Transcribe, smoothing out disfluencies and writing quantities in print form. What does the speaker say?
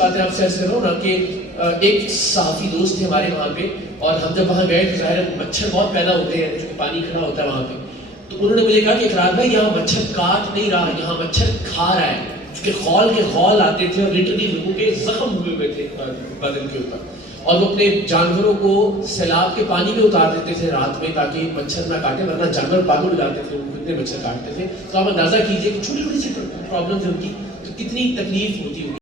बातें आपसे ऐसे करो ना कि एक सहाफी दोस्त थे हमारे वहाँ पे, और हम जब वहाँ गए तो ज़ाहिर मच्छर बहुत पैदा होते हैं, जो पानी खड़ा होता है वहाँ पे। तो उन्होंने मुझे कहा कि इकरार भाई यहाँ मच्छर काट नहीं रहा, यहाँ मच्छर खा रहा है, क्योंकि खौल के खौल आते थे और लिटरली लोगों के जख्म हुए हुए थे बदन के ऊपर, और वो अपने जानवरों को सैलाब के पानी में उतार देते थे रात में ताकि मच्छर ना काटे, वरना जानवर पागल हो जाते थे, वो कितने मच्छर काटते थे। तो आप अंदाजा कीजिए कि छोटी छोटी सी प्रॉब्लम उनकी तो कितनी तकलीफ होती होगी।